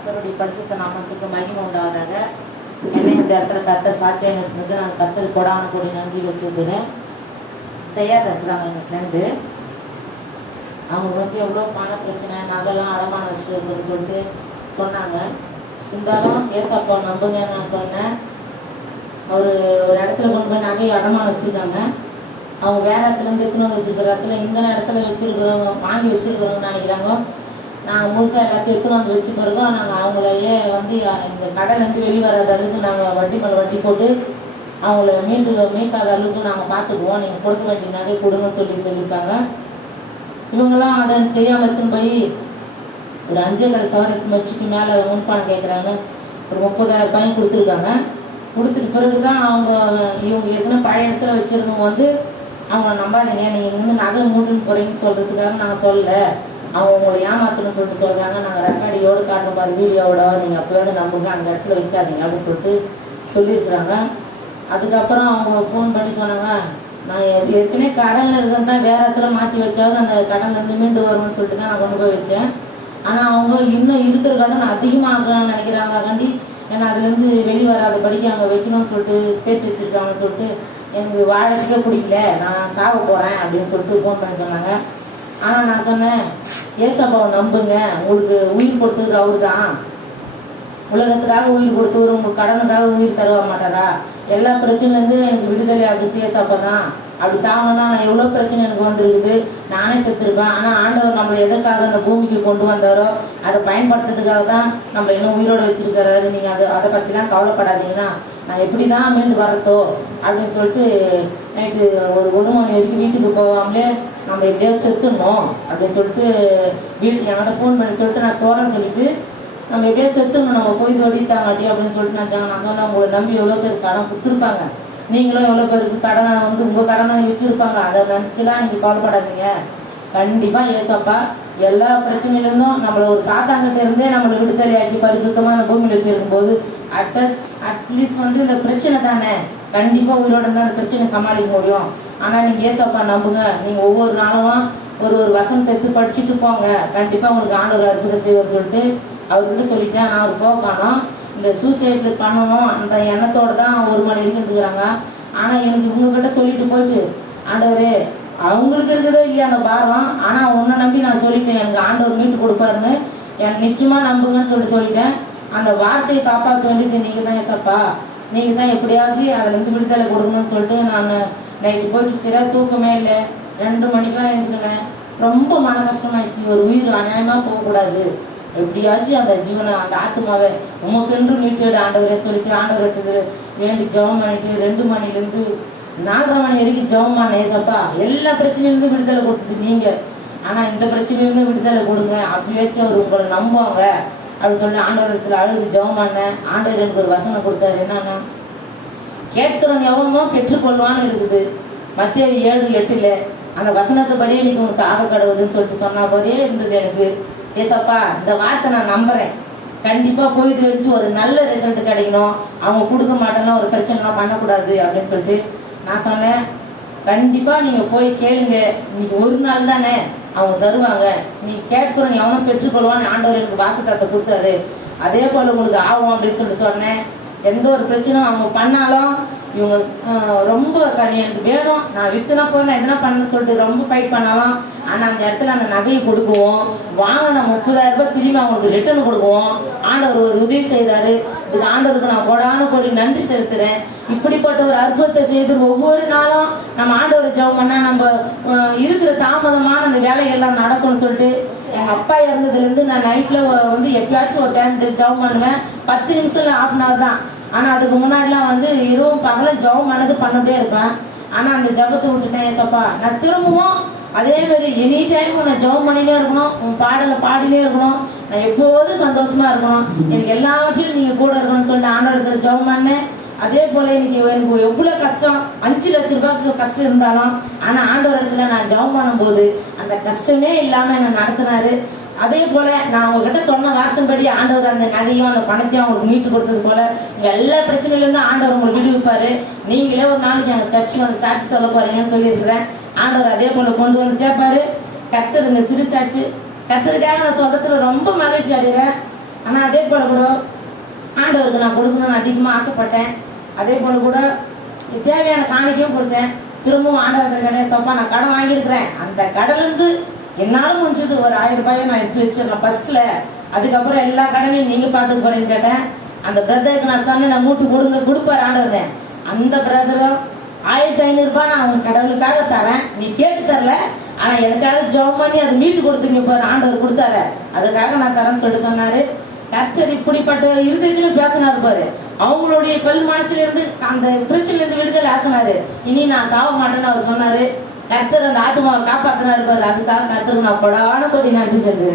கத்தருடைய பரிசுத்த நாமத்துக்கு மகிமை உண்டாவதாக. என்னை இந்த இடத்துல கத்தர் சாட்சியம் இருந்தது நான் கத்தர் கொடான கூடிய நன்றியில் சொல்கிறேன் செய்யாத இருக்கிறாங்க எங்கள் ஃப்ரெண்டு அவங்க வந்து எவ்வளோ பண பிரச்சனை நகைலாம் அடமான வச்சுட்டு இருக்குன்னு சொல்லிட்டு சொன்னாங்க. இருந்தாலும் ஏசப்பா நம்புங்க நான் சொன்னேன். அவர் ஒரு இடத்துல கொண்டு போய் நகையை அடமான வச்சுருக்காங்க. அவங்க வேற இடத்துல இருந்து எடுத்துன்னு வந்து வச்சிருக்கிற இடத்துல இந்த இடத்துல வச்சிருக்கிறவங்க வாங்கி வச்சிருக்கிறவங்க நினைக்கிறாங்க. நாங்கள் முழுசாக எல்லாத்தையும் எடுத்துன்னு வந்து வச்சு பிறகு நாங்கள் அவங்களையே வந்து இந்த கடலேருந்து வெளியே வராத அளவுக்கு நாங்கள் வட்டி மேலே வட்டி போட்டு அவங்கள மீண்டு மீட்காத அளவுக்கு நாங்கள் பார்த்துக்குவோம் நீங்கள் கொடுக்க வேண்டிய நகை கொடுங்கன்னு சொல்லி சொல்லியிருக்காங்க. இவங்கெல்லாம் அதை தெரியாமல் எடுத்துன்னு போய் ஒரு அஞ்சேகால் சவரத்து வச்சுக்கு மேலே முன்பணம் கேட்குறாங்கன்னு ஒரு முப்பதாயிரம் ரூபாயும் கொடுத்துருக்காங்க. கொடுத்துட்டு பிறகு தான் அவங்க இவங்க ஏற்கனவே பழைய இடத்துல வச்சுருந்தவங்க வந்து அவங்க நம்பாதீங்க. நீங்கள் இங்கேருந்து நகை மூட்டுன்னு போகிறீங்கன்னு சொல்கிறதுக்காக நாங்கள் சொல்லலை. அவங்க உங்களை ஏமாத்தணும்னு சொல்லிட்டு சொல்கிறாங்க நாங்கள் ரெக்கார்டியோடு காட்டுற மாதிரி வீடியோவோட. நீங்கள் அப்போ வந்து நம்புங்க. அந்த இடத்துல வைக்காதீங்க அப்படின்னு சொல்லிட்டு சொல்லியிருக்கிறாங்க. அதுக்கப்புறம் அவங்க ஃபோன் பண்ணி சொன்னாங்க நான் ஏற்கனவே கடலில் இருக்கிறது தான் வேற இடத்துல மாற்றி வச்சாவது அந்த கடல்லேருந்து மீண்டு வரும்னு சொல்லிட்டு தான் நான் கொண்டு போய் வச்சேன். ஆனால் அவங்க இன்னும் இருக்கிற கடன் அதிகமாகலாம்னு நினைக்கிறாங்க கண்டி ஏன்னா அதுலேருந்து வெளியே வராதபடிக்கு அங்கே வைக்கணும்னு சொல்லிட்டு ஸ்பேஸ் வச்சுருக்காங்கன்னு சொல்லிட்டு எனக்கு வாழறதுக்கே பிடிக்கல. நான் சாக போகிறேன் அப்படின்னு சொல்லிட்டு ஃபோன் பண்ணி சொன்னாங்க. ஆனால் நான் சொன்னேன். ஏசப்பாவை நம்புங்க. உங்களுக்கு உயிர் கொடுத்தது அவரு தான் உலகத்துக்காக உயிர் கொடுத்தவர் உங்களுக்கு கடனுக்காக உயிர் தருவ மாட்டாரா? எல்லா பிரச்சனைலேருந்து எனக்கு விடுதலை ஆகிட்டு ஏசப்பா தான் அப்படி சாகணும்னா நான் எவ்வளோ பிரச்சனை எனக்கு வந்திருக்குது? நானே செத்துருப்பேன். ஆனால் ஆண்டவர் நம்மளை எதற்காக அந்த பூமிக்கு கொண்டு வந்தாரோ அதை பயன்படுத்துறதுக்காக தான் நம்ம இன்னும் உயிரோடு வச்சிருக்கிறாரு. நீங்கள் அதை அதை பற்றிலாம் கவலைப்படாதீங்கன்னா நான் எப்படி தான் மீண்டு வரத்தோ அப்படின்னு சொல்லிட்டு நைட்டு ஒரு ஒரு மணி வரைக்கும் வீட்டுக்கு போகாமலே நம்ம எப்படியாவது செத்துடணும் அப்படின்னு சொல்லிட்டு வீட்டு என்கிட்ட ஃபோன் பண்ணி சொல்லிட்டு நான் போகிறேன்னு சொல்லிட்டு நம்ம எப்படியாவது செத்துடணும் நம்ம போய் தொடித்தாங்காட்டி அப்படின்னு சொல்லிட்டு நான் நான் சொன்னேன் உங்களை நம்பி எவ்வளோ பேர் கடன் கொடுத்துருப்பாங்க. நீங்களும் எவ்வளோ பேருக்கு கடனை வந்து உங்கள் கடனை வச்சுருப்பாங்க. அதை நினச்சிலாம் நீங்கள் கவலைப்படாதீங்க. கண்டிப்பாக ஏசப்பா எல்லா பிரச்சனையிலிருந்தும் நம்மளை ஒரு சாத்தாங்கிட்ட இருந்தே நம்மளை விடுதலையாக்கி பரிசுத்தமாக அந்த பூமியில் வச்சிருக்கும் போது அட்லஸ் அட்லீஸ்ட் வந்து இந்த பிரச்சனை தானே. கண்டிப்பாக உயிரோட தான் அந்த பிரச்சனை சமாளிக்க முடியும். ஆனால் நீங்கள் ஏசப்பா நம்புங்க? நீங்கள் ஒவ்வொரு நாளும் ஒரு ஒரு வசனத்தை எடுத்து படிச்சுட்டு போங்க. கண்டிப்பாக உங்களுக்கு ஆண்டவர் அற்புதம் செய்வார் சொல்லிட்டு. அவர்கிட்ட சொல்லிட்டேன் நான் அவர் போக காணோம் இந்த சூசைட் பண்ணணும் அந்த எண்ணத்தோடு தான் ஒரு மணி வரைக்கும் இருக்கிறாங்க ஆனால் எனக்கு உங்ககிட்ட சொல்லிட்டு போயிட்டு ஆண்டவரே அவங்களுக்கு இருக்குதோ இல்லையா அந்த பாரம். ஆனால் உன்னை நம்பி நான் சொல்லிட்டேன். எனக்கு ஆண்டவர் மீட்டு கொடுப்பாருன்னு என் நிச்சயமாக நம்புங்கன்னு சொல்லி சொல்லிட்டேன். அந்த வார்த்தையை காப்பாற்ற வேண்டியது நீங்கள் தான் ஏசப்பா. நீங்கள் தான் எப்படியாச்சும் அதில் இருந்து விடுதலை கொடுக்கணும்னு சொல்லிட்டு நான் நைட்டு போயிட்டு சரியாக தூக்கமே இல்லை. ரெண்டு மணிக்கெலாம் எழுந்துக்கினேன் ரொம்ப மன கஷ்டமாயிடுச்சு. ஒரு உயிர் அநியாயமாக போகக்கூடாது. எப்படியாச்சும் அந்த ஜீவனை அந்த ஆத்மாவை உமக்கென்று மீட்டு ஆண்டவரே சொல்லிட்டு ஆண்டவர்கிட்ட வேண்டி ஜெபம் பண்ணிட்டு ரெண்டு மணிலேருந்து நாலரை மணி வரைக்கும் ஜெபம் பண்ண ஏசப்பா. எல்லா பிரச்சனையிலேருந்து விடுதலை கொடுத்தது நீங்க. ஆனா இந்த பிரச்சனையிலேருந்து விடுதலை கொடுங்க. அப்படியாச்சும் அவர் உங்களை நம்புவாங்க. அப்படின்னு சொல்லி ஆண்டவர் இடத்துல அழுது ஜபம் பண்ணேன் ஆண்டவர் எனக்கு ஒரு வசனம் கொடுத்தாரு. என்னன்னா கேட்கிறவன் எவனோ பெற்றுக்கொள்வான்னு இருக்குது. மத்திய ஏழு எட்டுல அந்த வசனத்துப்படியே நீங்க உனக்கு ஆக கடவுதுன்னு சொல்லிட்டு சொன்ன போதே இருந்தது எனக்கு. ஏசப்பா இந்த வார்த்தை நான் நம்புறேன். கண்டிப்பா போயிட்டு வச்சு ஒரு நல்ல ரிசல்ட் கிடைக்கணும். அவங்க கொடுக்க மாட்டேன்னா ஒரு பிரச்சனைலாம் பண்ணக்கூடாது அப்படின்னு சொல்லிட்டு நான் சொன்னேன். கண்டிப்பா நீங்க போய் கேளுங்க. இன்னைக்கு ஒரு நாள் தானே அவங்க தருவாங்க. நீ கேட்கிறோம் எவனும் பெற்றுக்கொள்வான்னு ஆண்டவர் எனக்கு வாக்குத்தத்தை கொடுத்தாரு. அதே போல உங்களுக்கு ஆகும் அப்படின்னு சொல்லிட்டு சொன்னேன். எந்த ஒரு பிரச்சனையும் அவங்க பண்ணாலும் இவங்க ரொம்ப எனக்கு வேணும். நான் வித்துனா போறேன் எதனா பண்ண சொல்லிட்டு ரொம்ப ஃபைட் பண்ணாலும் ஆனா அந்த இடத்துல அந்த நகையை கொடுக்குவோம். வாங்கின முப்பதாயிரம் ரூபாய் திரும்பி அவங்களுக்கு ரிட்டர்ன் கொடுக்குவோம். ஆண்டவர் ஒரு உதவி செய்தாரு. இதுக்கு ஆண்டவருக்கு நான் கொடான கொடி நன்றி செலுத்துறேன். இப்படிப்பட்ட ஒரு அற்புதத்தை செய்து ஒவ்வொரு நாளும் நம்ம ஆண்டவரை ஜெபம் பண்ணா நம்ம இருக்கிற தாமதமான அந்த வேலைகள்லாம் நடக்கும்னு சொல்லிட்டு எங்க அப்பா இறந்ததுல இருந்து நான் நைட்ல வந்து எப்பயாச்சும் ஒரு டைம் ஜெபம் பண்ணுவேன். பத்து நிமிஷம் ஹாஃப் அன் ஹவர் தான். ஆனா அதுக்கு முன்னாடிலாம் வந்து இரவும் பகலும் ஜெபம் பண்ணது பண்ணிட்டே இருப்பேன். ஆனா அந்த ஜெபத்தை விட்டுட்டேன் ஏசப்பா. நான் திரும்பவும் அதே மாதிரி எனி டைம் நான் ஜெபம் பண்ணினே இருக்கணும் உன் பாடலை பாடினே இருக்கணும். நான் எப்போதும் சந்தோஷமா இருக்கணும். எனக்கு எல்லாவற்றிலும் நீங்க கூட இருக்கணும்னு சொல்லிட்டு ஆண்டோட ஜெபம் பண்ணேன். அதே போல இன்னைக்கு எனக்கு எவ்வளவு கஷ்டம்? அஞ்சு லட்ச ரூபாய்க்கு கஷ்டம் இருந்தாலும் ஆனா ஆண்டவர் இடத்துல நான் ஜெபம் பண்ணும்போது அந்த கஷ்டமே இல்லாம என்ன நடத்தினாரு. அதே போல நான் உங்ககிட்ட சொன்ன வார்த்தைப்படி ஆண்டவர் அந்த நகையும் அந்த பணத்தையும் அவங்களுக்கு மீட்டு கொடுத்தது போல எல்லா பிரச்சனையில இருந்து ஆண்டவர் உங்களுக்கு விடுவிப்பாரு. நீங்களே ஒரு நாளைக்கு எங்க சர்ச்சுக்கு வந்து சாட்சி சொல்ல போறீங்கன்னு சொல்லியிருக்கிறேன். ஆண்டவர் அதே போல கொண்டு வந்து சேர்ப்பாரு. கத்தர் இந்த சிறு சாட்சி கத்தருக்காக நான் சொல்றதுல ரொம்ப மகிழ்ச்சி அடைகிறேன். ஆனா அதே போல கூட ஆண்டவருக்கு நான் கொடுக்கணும்னு அதிகமா ஆசைப்பட்டேன். அதே போல கூட தேவையான காணிக்கையும் கொடுத்தேன். திரும்பவும் ஆண்டவர் கணேசப்பா நான் கடன் வாங்கியிருக்கிறேன். அந்த கடன்ல இருந்து என்னால முடிஞ்சது. ஒரு ஆயிரம் ரூபாயை நான் எடுத்து வச்சிடலாம் ஃபர்ஸ்ட்ல அதுக்கப்புறம் எல்லா கடனையும் நீங்க பாத்துக்க போறேன்னு கேட்டேன். அந்த பிரதருக்கு நான் சொன்னேன் நான் மூட்டு கொடுங்க கொடுப்பாரு ஆண்டவர் அந்த பிரதரும் ஆயிரத்தி ஐநூறு ரூபாய் நான் உன் கடவுளுக்காக தரேன். நீ கேட்டு தரல. ஆனா எனக்காக ஜெபம் பண்ணி அதை மீட்டு கொடுத்துங்க இப்போ ஆண்டவர் கொடுத்தாரு. அதுக்காக நான் தரேன்னு சொல்லிட்டு சொன்னாரு. கர்த்தர் இப்படிப்பட்ட இருதயத்திலும் பேசினாரு பாரு. அவங்களுடைய கல் மனசுல இருந்து அந்த பிரச்சனையில இருந்து விடுதலை ஆக்குனாரு. இனி நான் சாவ மாட்டேன்னு அவர் சொன்னாரு. கர்த்தர் அந்த ஆத்மாவை காப்பாத்தினாரு பாரு. அதுக்காக கர்த்தருக்கு நான் கொடான கொடி நன்றி செஞ்சு